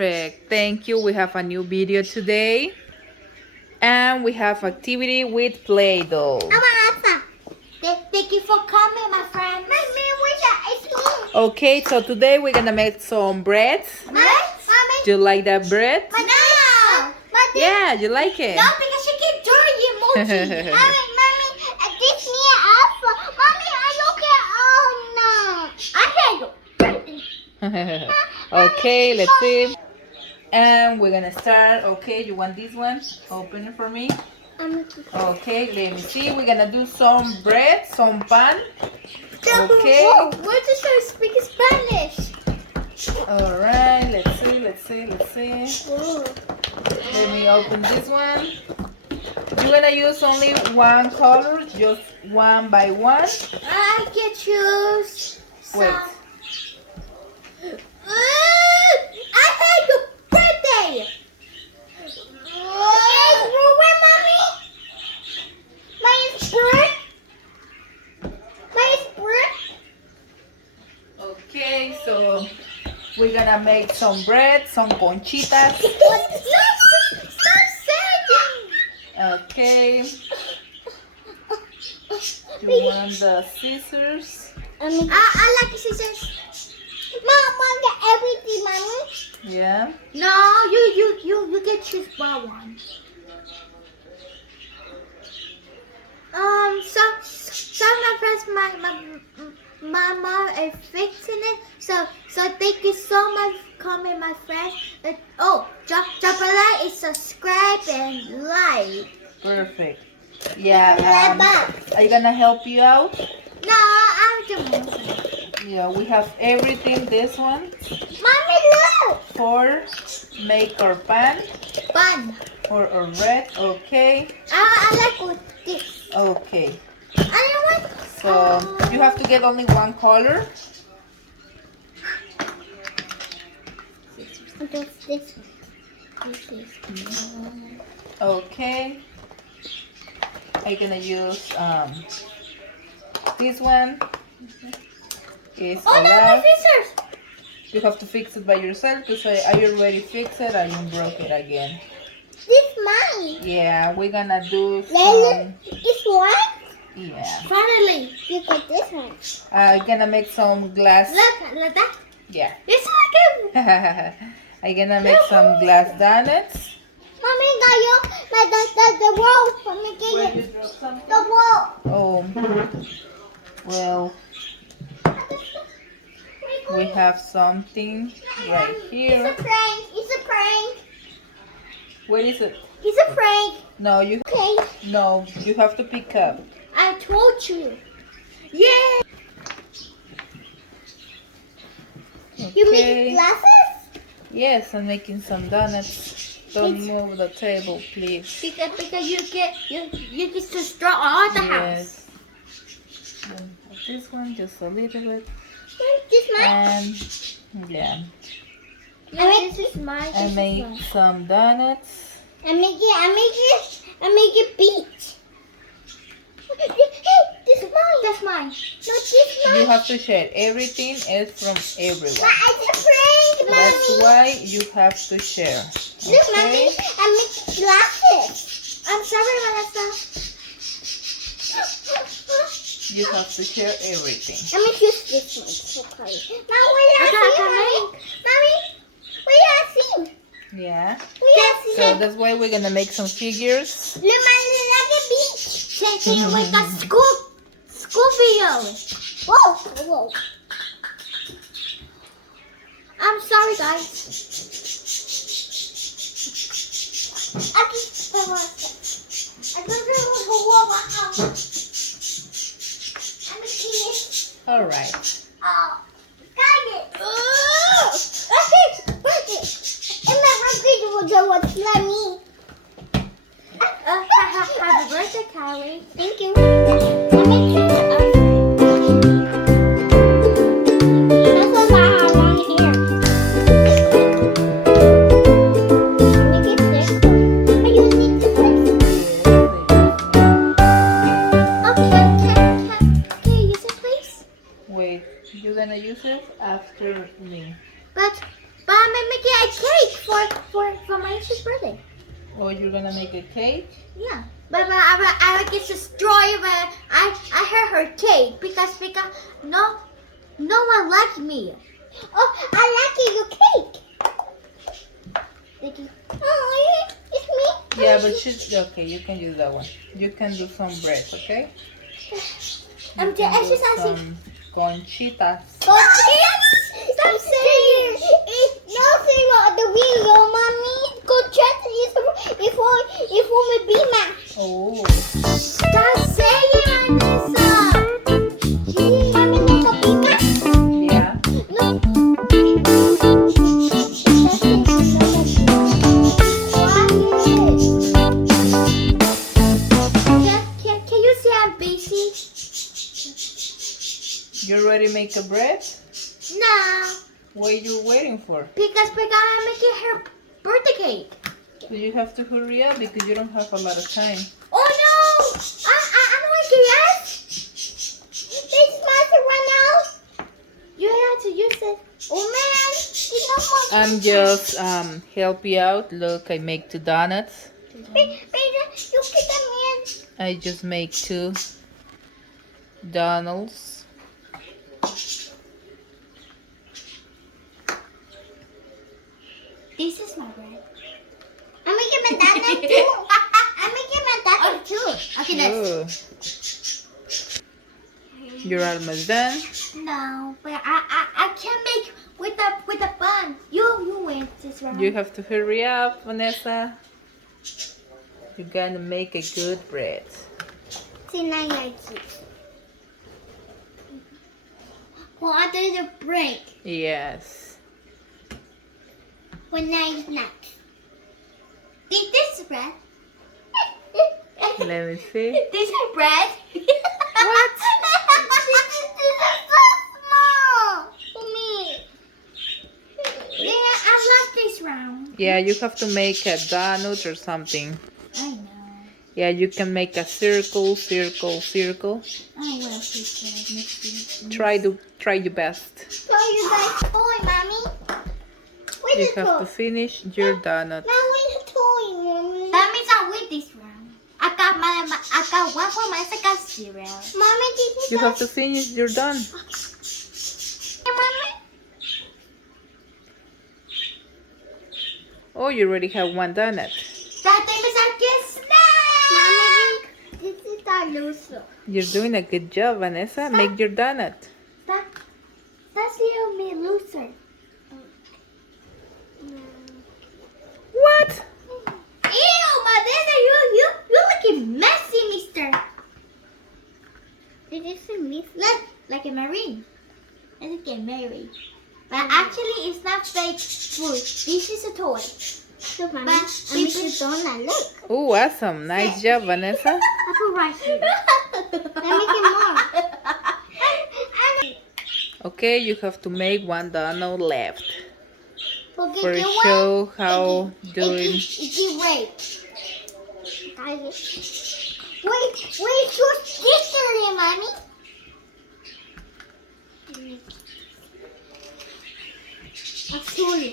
Perfect. Thank you. We have a new video today. And we have activity with Play-Doh. Thank you for coming, my friend. It's me. Okay, so today we're gonna make some bread. Mommy? Do you like that bread? No. Yeah, you like it? No, because you can do emoji. Mommy, this me alpha. Mommy, I look at no. Okay, let's see. And we're gonna start. Okay, you want this one? Open it for me. Okay, let me see. We're gonna do some bread, some pan. Okay. Whoa, where does I speak Spanish? Alright, let's see. Whoa. Let me open this one. You're gonna use only one color, just one by one. I can choose some. Wait. I had your birthday. Ruin, mommy. My birthday. Okay, so we're gonna make some bread, some conchitas. Stop saying. Okay. You want the scissors? I like scissors. Mom, get everything, mommy. Yeah. No, you can choose one. So my friends, my mom is fixing it. So thank you so much for coming, my friends. Drop a like and subscribe and like. Perfect. Yeah. Are you gonna help you out? No, I'm doing Yeah, we have everything. This one Mommy, look. for make our pan Fun. or our bread. Okay. I like with this. Okay. I want. So you have to get only one color. This. Okay. I'm gonna use this one. Is Oh no, my allowed. scissors. You have to fix it by yourself because I already fixed it. I broke it again. This mine. Yeah, we're gonna do some. This one. Yeah. Finally, you got this one. I'm gonna make some glass. Look that. Yeah. This one. I'm gonna make some glass donuts. Mommy got you. The wall. Mommy Where get you you. drop something? The wall. Oh. Well, we have something right here. It's a prank. It's a prank. What is it? It's a prank. No, you. Okay. No, you have to pick up. I told you. Yeah. You make Okay. glasses? Yes, I'm making some donuts. Don't move the table, please. Because you get to straw all the house. Yes. Then this one just a little bit. This mine. And yeah, This is mine. I made some donuts. I make it beach. Hey, this is mine. That's mine. No, this is mine. You have to share. Everything is from everyone. It's a prank, mommy. That's why you have to share. Look, mommy, Okay? I make glasses. I'm sorry, Vanessa. You have to share everything. Let me use this one. Okay. Now, what did I see, mommy? Mommy, what did I see? Yeah. What did I see? So that's why we're gonna make some figures. Look, mommy, like a beach. Can you make a school video? Whoa. I'm sorry, guys. I don't know what I'm a kid. All right. Oh, got it. Okay. And my hungry will what's like me. Happy birthday, Kylie. Thank you. That's what I have on here. Make it this one. But you need to fix it. Okay, can you use it, please? Wait, you're gonna use it after me. But I'm making a cake Oh, you're gonna make a cake? Yeah. But I get destroyed. But I heard her cake because no one liked me. Oh, I like your cake. Thank you. Oh, it's me. Yeah, but she's okay. You can use that one. You can do some bread, okay? I'm just exercising. Some conchitas. Stop saying it's nothing about the video, mommy. Conchetta is for my Bima. Oh. Stop saying Vanessa. Mommy make a Bima? Yeah. No. Can you see I'm busy? You ready make a bread? No. What are you waiting for? Because I'm making her birthday cake. So you have to hurry up because you don't have a lot of time. Oh no! I don't want to yes. This master run out. You have to use it. Oh man, it's not more. I'm just help you out. Look, I make 2 donuts. Baby, you get them in. I just make 2 donuts. This is my bread. I'm making my donut too. I'm making my donut too. Okay, let's. You're almost done. No, but I can't make with the bun. You win this round. You have to hurry up, Vanessa. You're gonna make a good bread. See, now I keep. Well, I did a break. Yes. When I snack. Eat this bread. Let me see. This is bread. What? This is so small for me. Yeah, I love this round. Yeah, you have to make a donut or something. I know. Yeah, you can make a circle, circle, circle. I will this bread. Try your best. So you guys toy, mommy. Where's You the have toy? to finish your donut. Now where's the toy, mommy? That means I win this round. I got one for my second cereal. Mommy, did You have to finish your done. Mommy? Oh, you already have 1 donut. That thing is a kiss. Mommy, this is the loser. You're doing a good job, Vanessa. Make your donut. That's little me loser. What? Ew, Vanessa, you looking messy, mister. Did you see me? Look, like a marine. Let's get married. But actually, it's not fake food. This is a toy. Look, Mommy, I make the donut. Look. Oh, awesome. Nice job, Vanessa. I put right here. I'm making more. Okay, you have to make 1 donut left. Okay, For you show how doing. Wait, you're stickering, Mommy. Absolutely.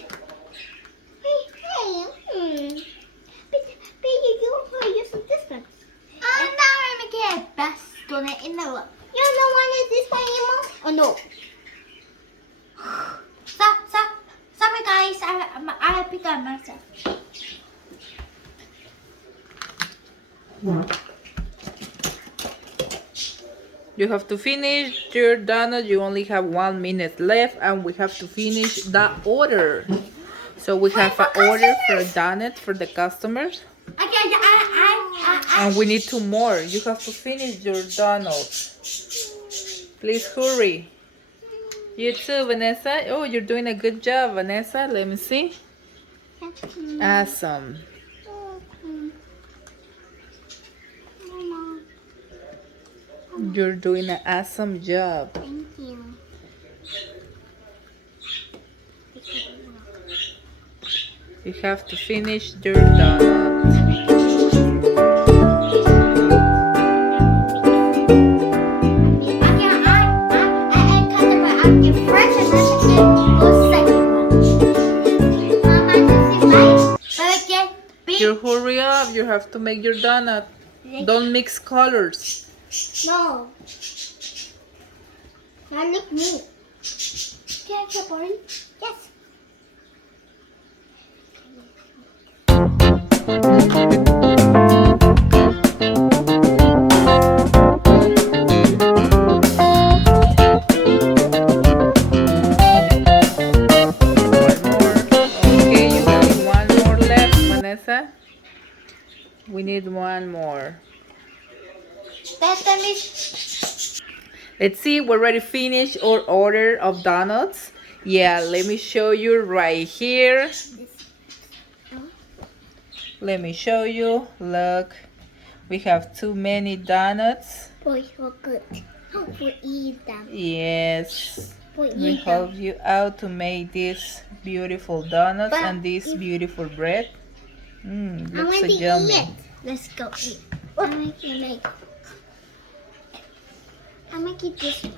Baby, you want to use this one? I'm not making a best donut in the world. You don't want this one anymore? Oh no. Sorry guys, I pick up myself. You have to finish your donut. You only have 1 minute left, and we have to finish the order. So we have an order for a donut for the customers. Okay, And we need 2 more. You have to finish your donuts. Please hurry. You too, Vanessa. Oh, you're doing a good job, Vanessa. Let me see. Awesome. You're doing an awesome job. Thank you. You have to finish your donut. You hurry up. have to make your donut. Don't mix colors. No. Now look me. Can I try Barney? Yes. We need one more. Let's Let's see, we already finished our order of donuts. Yeah, let me show you right here. Let me show you. Look, we have too many donuts. Boy, so good. Hope we eat them. Yes. We We help you out to make these beautiful donuts and this beautiful bread. Looks so yummy. Eat. Let's go eat. I'm making this one.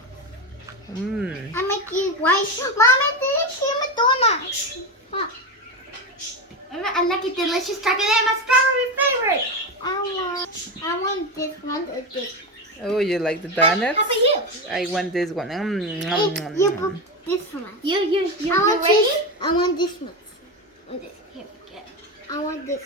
I'm making white. Mama, didn't give me donuts. I like it delicious chocolate. My strawberry favorite. I want this one. Oh, you like the donuts? How about you? I want this one. You put this one. You ready? I want this one. Here we go. I want this.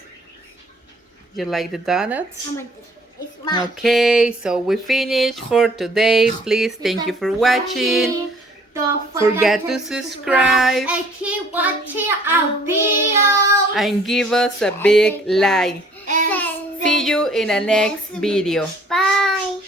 You like the donuts? I want this. It's mine. Okay, so we finished for today. Please, thank you for watching. Don't Forget to subscribe and keep watching our videos. and give us a big like. And See you in the next video. Bye.